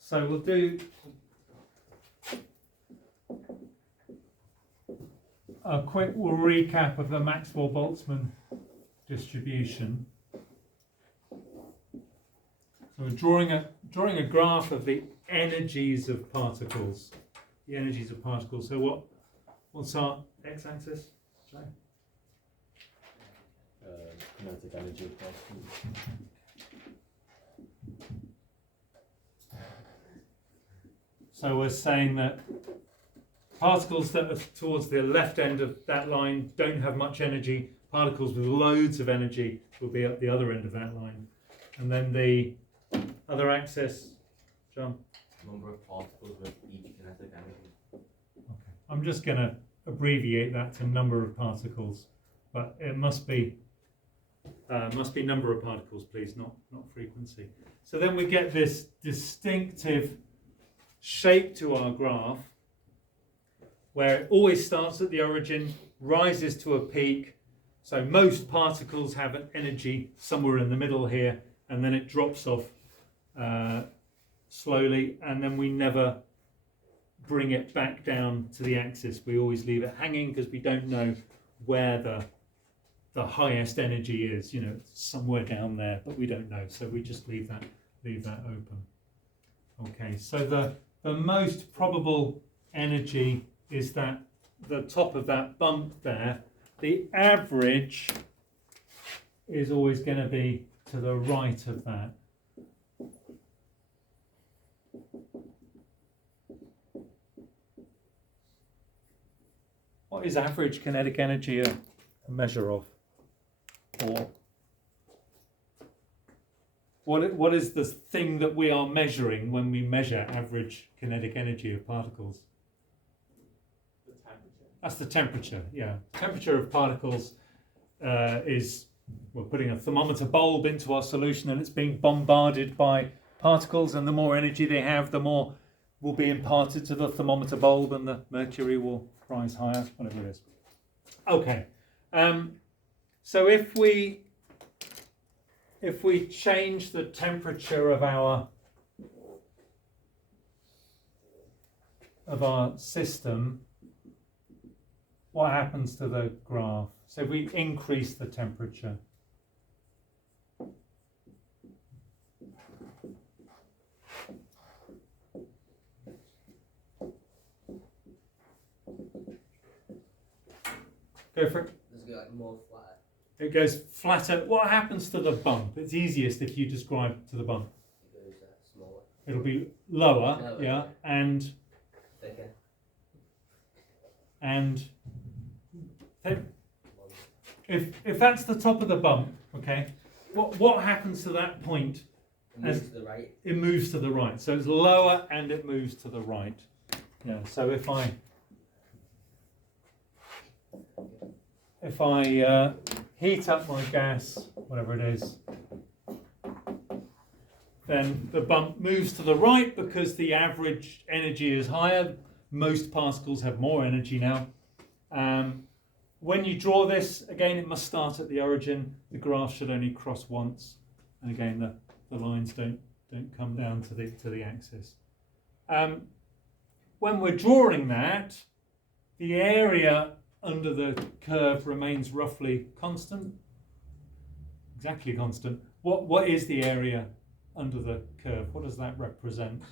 So we'll do a quick recap of the Maxwell Boltzmann distribution. So we're drawing a graph of the energies of particles. The energies of particles. So what's our x-axis? Kinetic energy of particles. So we're saying that particles that are towards the left end of that line don't have much energy. Particles with loads of energy will be at the other end of that line. And then the other axis, John? Number of particles with each kinetic energy. Okay. I'm just going to abbreviate that to number of particles, but it must be number of particles, please, not frequency. So then we get this distinctive shape to our graph where it always starts at the origin, rises to a peak. So most particles have an energy somewhere in the middle here, and then it drops off slowly, and then we never bring it back down to the axis. We always leave it hanging because we don't know where the highest energy is. You know, it's somewhere down there, but we don't know. So we just leave that open. Okay, so the most probable energy is that the top of that bump there. The average is always going to be to the right of that. What is average kinetic energy a measure of? Or what is the thing that we are measuring when we measure average kinetic energy of particles? The temperature. That's the temperature, yeah. Temperature of particles is, we're putting a thermometer bulb into our solution and it's being bombarded by particles, and the more energy they have, the more will be imparted to the thermometer bulb and the mercury will rise higher, whatever it is. Okay, so if we change the temperature of our system, what happens to the graph? So if we increase the temperature, go for it. Does it go like more flat? It goes flatter. What happens to the bump? It's easiest if you describe to the bump. It goes smaller. It'll be lower, yeah, and Thicker. if that's the top of the bump, okay, what happens to that point? It moves to the right. It moves to the right. So it's lower and it moves to the right. Yeah. So if I heat up my gas, whatever it is, then the bump moves to the right because the average energy is higher. Most particles have more energy now. When you draw this, again, it must start at the origin. The graph should only cross once. And again, the lines don't come down to the axis. When we're drawing that, the area under the curve remains roughly constant. Exactly constant. What is the area under the curve? What does that represent?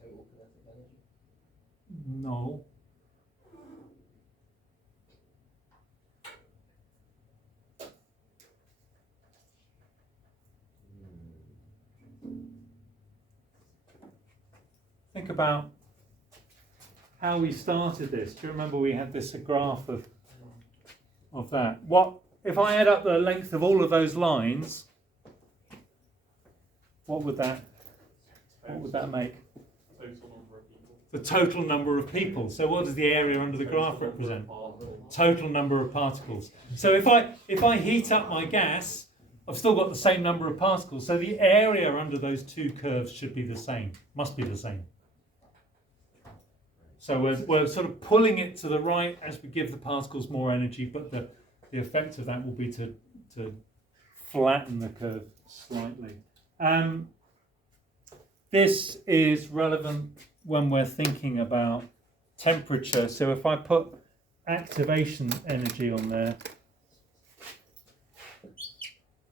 Total kinetic energy. No. Think about how we started this. Do you remember we had this graph of that? What if I add up the length of all of those lines? What would that make? The total number of people. So what does the area under the graph represent? Total number of particles. So if I heat up my gas, I've still got the same number of particles. So the area under those two curves should be the same. Must be the same. So we're sort of pulling it to the right as we give the particles more energy, but the effect of that will be to flatten the curve slightly. This is relevant when we're thinking about temperature. So if I put activation energy on there,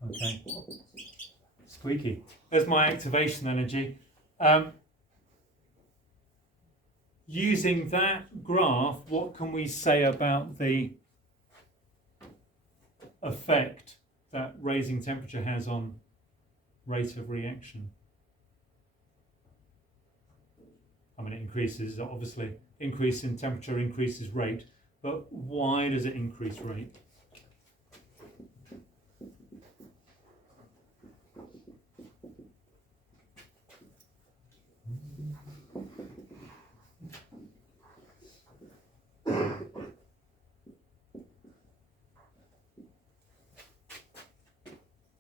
okay, squeaky. There's my activation energy. Using that graph, what can we say about the effect that raising temperature has on rate of reaction? I mean, it increases, obviously, increase in temperature increases rate, but why does it increase rate?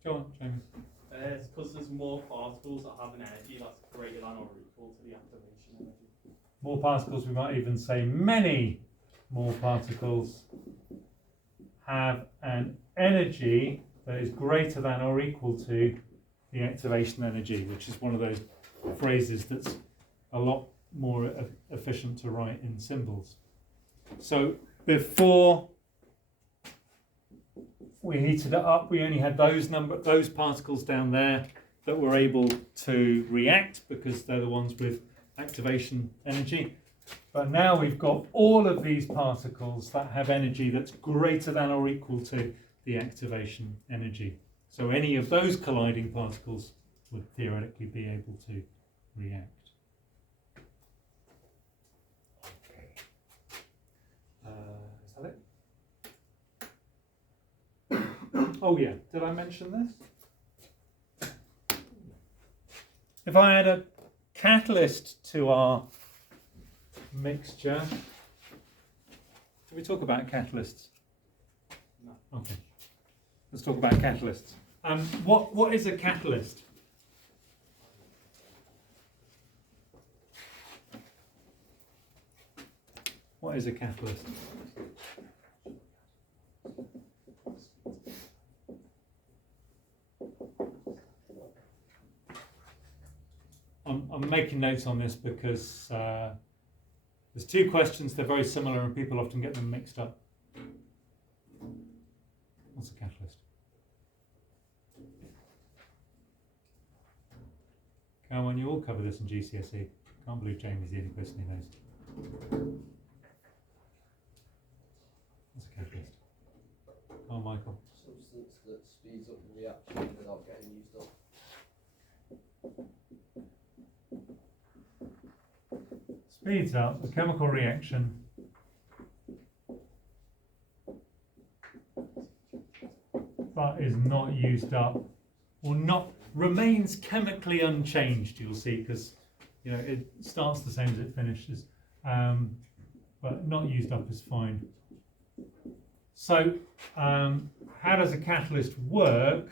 Go on, Jamie. It's because there's more particles that have an energy that's greater than or equal to the activation energy. More particles, we might even say many more particles have an energy that is greater than or equal to the activation energy, which is one of those phrases that's a lot more efficient to write in symbols. So before we heated it up, we only had those particles down there that were able to react because they're the ones with activation energy. But now we've got all of these particles that have energy that's greater than or equal to the activation energy. So any of those colliding particles would theoretically be able to react. Is that it? Oh yeah, did I mention this? If I add a catalyst to our mixture, did we talk about catalysts? No. Okay, let's talk about catalysts. What is a catalyst? What is a catalyst? I'm making notes on this because there's two questions, they're very similar and people often get them mixed up. What's a catalyst? Come on, you all cover this in GCSE. Can't believe Jamie's the only person who knows. What's a catalyst? Oh, Michael. Substance that speeds up the reaction without getting used up. Speeds up a chemical reaction but is not used up, or not remains chemically unchanged, you'll see, because it starts the same as it finishes, but not used up is fine. So how does a catalyst work?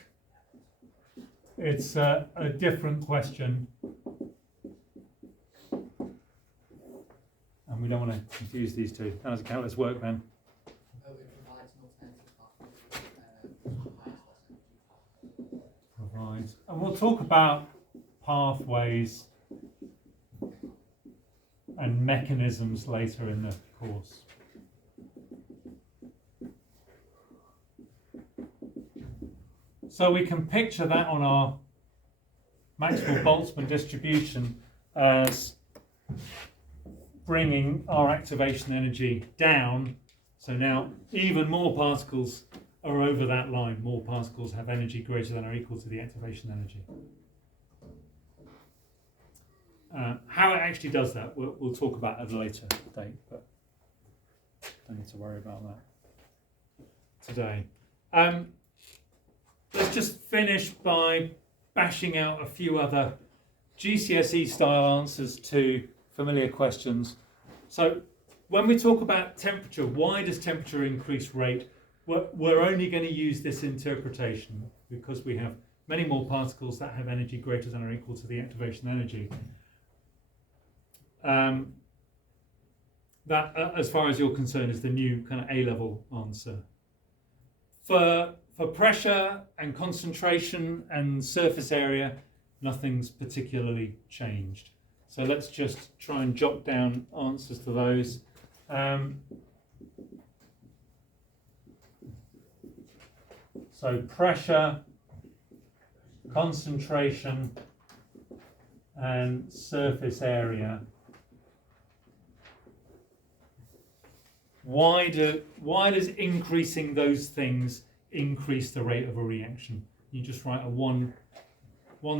It's a different question, and we don't want to confuse these two. How does a catalyst work, Ben? Provides, and we'll talk about pathways and mechanisms later in the course. So we can picture that on our Maxwell Boltzmann distribution as bringing our activation energy down. So now even more particles are over that line. More particles have energy greater than or equal to the activation energy. How it actually does that, we'll talk about at a later date, but don't need to worry about that today. Let's just finish by bashing out a few other GCSE style answers to familiar questions. So when we talk about temperature, why does temperature increase rate? We're only going to use this interpretation because we have many more particles that have energy greater than or equal to the activation energy. That, as far as you're concerned, is the new kind of A-level answer. For for pressure and concentration and surface area, nothing's particularly changed. So let's just try and jot down answers to those. So pressure, concentration, and surface area. Why does increasing those things increase the rate of a reaction? You just write a one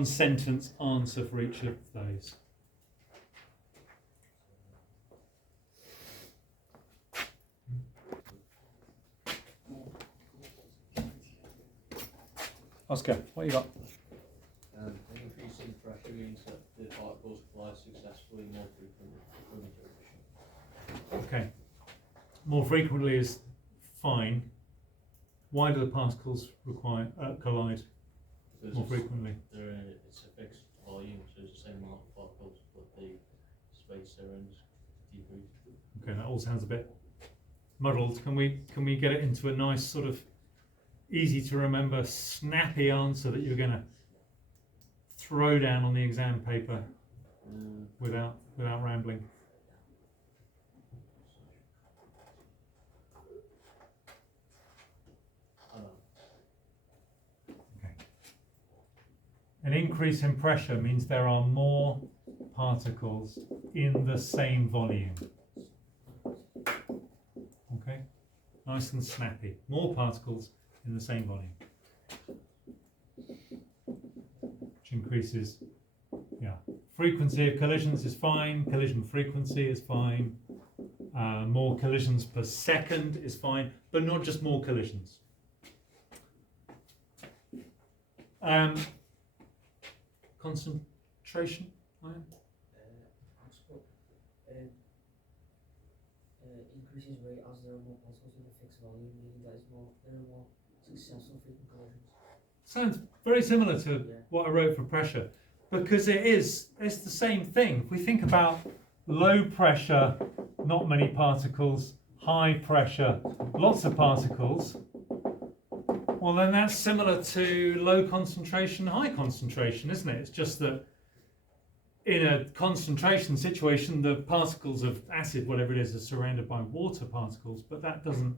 sentence answer for each of those. Oscar, what you got? An increase in pressure means that the particles fly successfully more frequently from the direction. Okay. More frequently is fine. Why do the particles collide Because more frequently? It's a fixed volume, so it's the same amount of particles, but the space they're in is decreased. Okay, that all sounds a bit muddled. Can we get it into a nice sort of easy to remember, snappy answer that you're going to throw down on the exam paper without rambling? Okay. An increase in pressure means there are more particles in the same volume. Okay, nice and snappy. More particles in the same volume, which increases, frequency of collisions is fine, collision frequency is fine, more collisions per second is fine, but not just more collisions. Concentration, Ian? Increases rate as there are more particles in a fixed volume, meaning that there are more successful frequent collisions. Sounds very similar to what I wrote for pressure, because it's the same thing. If we think about low pressure, not many particles, high pressure, lots of particles, well then that's similar to low concentration, high concentration, isn't it? It's just that in a concentration situation, the particles of acid, whatever it is, are surrounded by water particles, but that doesn't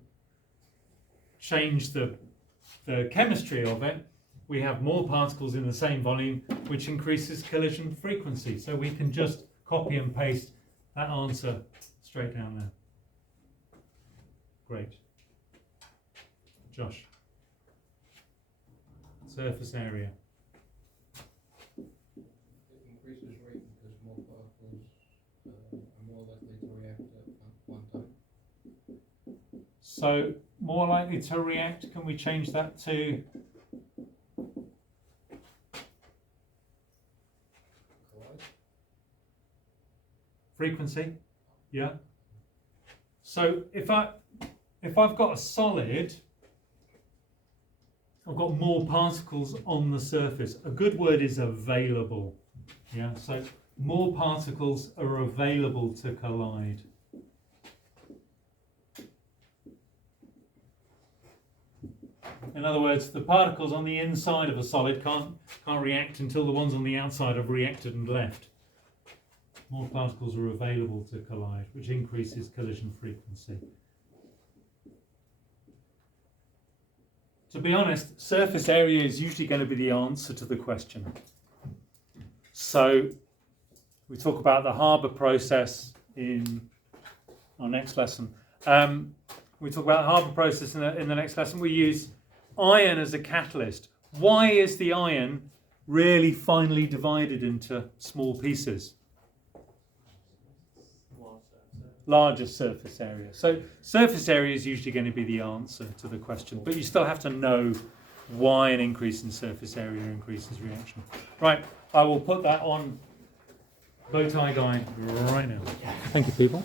change the chemistry of it. We have more particles in the same volume, which increases collision frequency. So we can just copy and paste that answer straight down there. Great. Josh. Surface area. Increases rate because more particles are more likely to react at one time. So more likely to react, can we change that to Collide? frequency? Yeah. So if I've got a solid, I've got more particles on the surface. A good word is available. Yeah, so more particles are available to collide. In other words, the particles on the inside of a solid can't react until the ones on the outside have reacted and left. More particles are available to collide, which increases collision frequency. To be honest, surface area is usually going to be the answer to the question. So we talk about the Haber process in our next lesson. We talk about the Haber process in the next lesson. We use iron as a catalyst. Why is the iron really finely divided into small pieces? Larger surface area. So surface area is usually going to be the answer to the question, but you still have to know why an increase in surface area increases reaction. Right, I will put that on bow tie guide right now. Thank you, people.